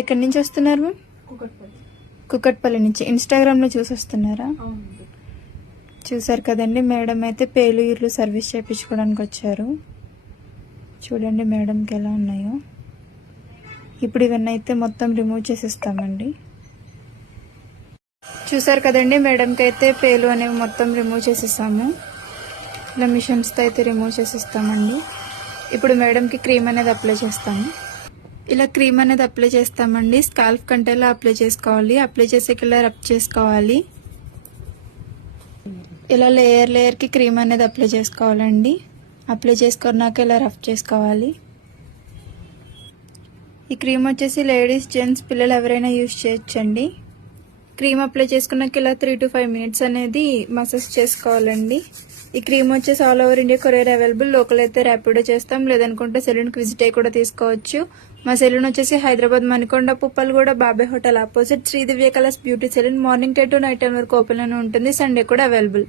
ఎక్కడి నుంచి వస్తున్నారు మ్యామ్? కుకట్పల్లి నుంచి. ఇన్స్టాగ్రామ్లో చూసి వస్తున్నారా? చూసారు కదండి, మేడం అయితే పేలు ఇర్లు సర్వీస్ చేయించుకోవడానికి వచ్చారు. చూడండి మేడంకి ఎలా ఉన్నాయో. ఇప్పుడు ఇవన్నీ అయితే మొత్తం రిమూవ్ చేసిస్తామండి. చూసారు కదండి, మేడంకి అయితే పేలు అనేవి మొత్తం రిమూవ్ చేసేస్తాము. ఇలా మిషన్స్తో అయితే రిమూవ్ చేసిస్తామండి. ఇప్పుడు మేడంకి క్రీమ్ అనేది అప్లై చేస్తాము. ఇలా క్రీమ్ అనేది అప్లై చేస్తామండి. స్కాల్ఫ్ కంటేలా అప్లై చేసుకోవాలి. అప్లై చేసాక ఇలా రబ్ చేసుకోవాలి. ఇలా లేయర్కి క్రీమ్ అనేది అప్లై చేసుకోవాలండి. అప్లై చేసుకున్నాక ఇలా రఫ్ చేసుకోవాలి. ఈ క్రీమ్ వచ్చేసి లేడీస్, జెంట్స్, పిల్లలు ఎవరైనా యూజ్ చేయొచ్చండి. క్రీమ్ అప్లై చేసుకున్నాక ఇలా 3 to 5 minutes అనేది మసాజ్ చేసుకోవాలండి. ఈ క్రీమ్ వచ్చేసి all over India courier available. Local అయితే ర్యాపిడో చేస్తాం, లేదనుకుంటే సెలూన్కి విజిట్ అయ్యి కూడా తీసుకోవచ్చు. మా సెలూన్ వచ్చేసి Hyderabad Manikonda, Puppalguda, Babai hotel opposite Shri Divya colours beauty salon. Morning 10 to night 10 వరకు ఓపెన్ లోనే ఉంటుంది. సండే కూడా అవైలబుల్.